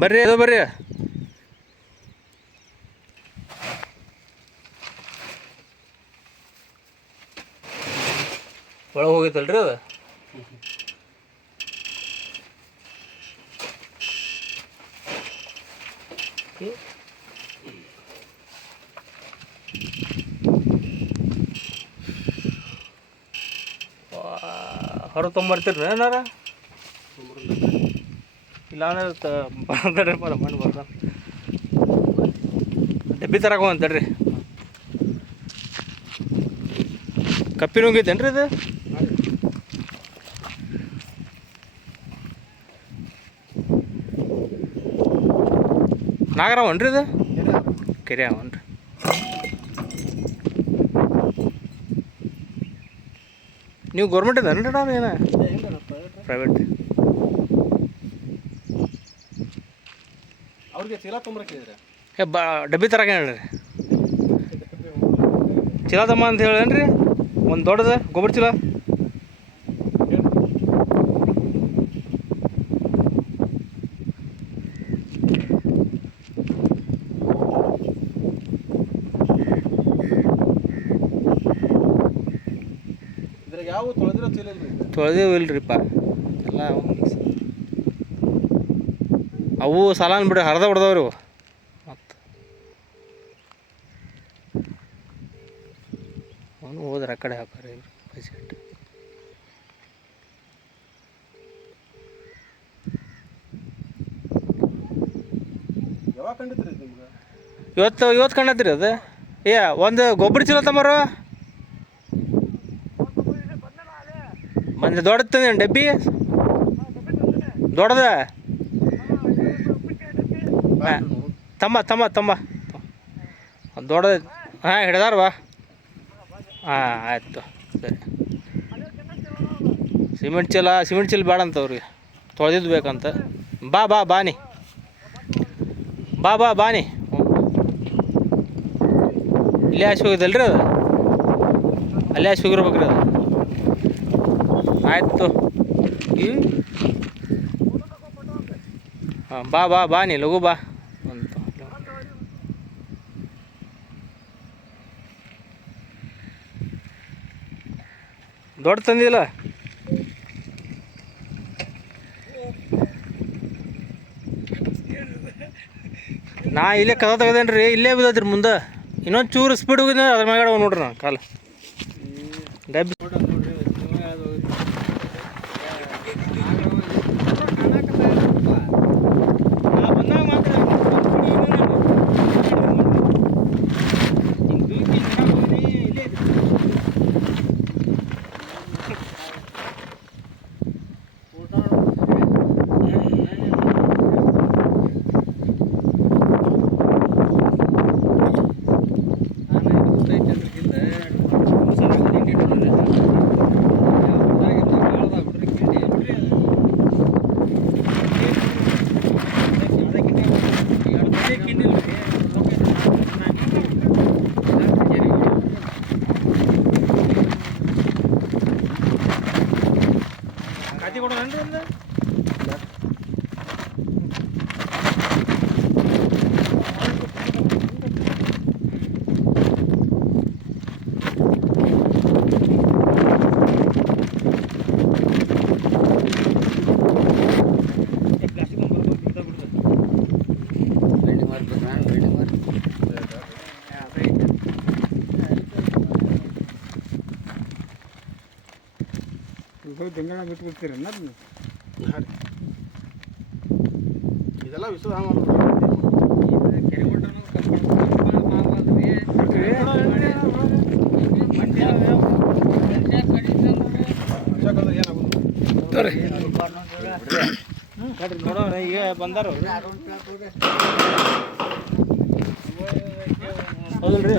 ಬರ್ರಿ ಅದು ಬರ್ರಿ. ಒಳಗೆ ಹೋಗೈತಲ್ರಿ ಅದು? ಹೊರ ತೊಂಬರ್ತೀರಿ ಏನಾರ? ಇಲ್ಲ ಅಂದ್ರೆ ಬರ್ತಾರೆ ಬರ ಮಣ್ಣು ಬರ್ತಾನೆ ಡಬ್ಬಿ ತರಕ ಅಂತಡ್ರಿ ಕಪ್ಪಿ ನುಂಗೈತೇನ್ರಿ ಇದು? ನಾಗರಾವನ್ರಿ ಇದು? ಕೆರೆ ಅವನ್ರಿ ನೀವು ಗೌರ್ಮೆಂಟ್ ಇದೇನ್ರಿ ಅಣ್ಣ ಏನ ಪ್ರೈವೇಟ್ ಅವ್ರಿಗೆ ಚೀಲ ತೊಂಬರಕ್ಕೆ ಹೇಳಿದ್ರೆ ಏ ಬಾ ಡಬ್ಬಿ ತರಕ ಹೇಳ್ರಿ? ಚೀಲ ತಮ್ಮ ಅಂತ ಹೇಳೇನ್ರಿ ಒಂದು ದೊಡ್ಡದು ಗೊಬ್ಬರ ಚೀಲ. ಇದ್ರಾಗ ಯಾವ ತೊಳೆದಿರೋ ಚೀಲ ತೊಳೆದೇವಿಲ್ರಿಪ್ಪ ತೊಳೆದೇವು ಇಲ್ರಿಪ್ಪ. ಎಲ್ಲ ಅವು ಸಾಲ ಅವು ಸಾಲಾನ್ ಬಿಡ್ರಿ ಹರಿದ ಹೊಡೆದವ್ರಿ ಮತ್ತು ಅವನು ಹೋದ್ರೆ ಆ ಕಡೆ ಹಾಕೋರಿ ನಿಮ್ಗೆ? ಇವತ್ತು ಇವತ್ತು ಕಂಡತ್ರಿ ಅದು. ಏ ಒಂದು ಗೊಬ್ಬರ ಚೀಲ ತಮ್ಮರು ಮಂದಿ ದೊಡ್ಡ ತಂದೇನು ಡಬ್ಬಿ. ದೊಡ್ಡದ? ತಮ್ಮ ತಮ್ಮ ತಮ್ಮ ದೊಡ್ಡದ ಹಾಂ ಹಿಡ್ದಾರವಾ ಹಾಂ ಆಯಿತು. ಸರಿ. ಸಿಮೆಂಟ್ ಚೀಲ ಸಿಮೆಂಟ್ ಚೀಲ ಬೇಡ ಅಂತ ಅವ್ರಿಗೆ ತೊಳೆದಿದ್ದು ಬೇಕಂತ. ಬಾ ಬಾ ಬಾನಿ. ಬಾ ಬಾ ಬಾನಿ. ಇಲ್ಲೇ ಹಾಸಿ ಹೋಗಿದ್ದಲ್ರಿ ಅದು? ಅಲ್ಲೇ ಹಾಸಿ ಹೋಗಿರ್ಬೇಕ್ರಿ ಅದು? ಆಯ್ತು. ಹಾಂ ಬಾ ಬಾ ಬಾನಿ. ಲಘು ಬಾ ಅಂತ ದೊಡ್ಡ ತಂದಿಲ್ಲ ನಾ ಇಲ್ಲೇ ಕದ ತೆಗ್ದೇನ್ರಿ ರೀ ಇಲ್ಲೇ ಬಿದ್ದೈತ್ರಿ ಮುಂದೆ. ಇನ್ನೊಂದು ಚೂರು ಸ್ಪೀಡ್ ಹೋಗಿದ್ದೆ ಅದ್ರ ಮ್ಯಾಗ ನೋಡ್ರಿ ನಾ, ಕಾಲು. ಡಬ್ಬಿ önde önde. ಒಂದು ತಿಂಗಳ ಬಿಟ್ಟು ಬಿಡ್ತೀರಿ ಅನ್ನೋದು ಹಾಂ ರೀ. ಇದೆಲ್ಲ ವಿಶ್ವ ನೋಡೋಣ ಈಗ ಬಂದಾರ ಹೌದಲ್ರಿ?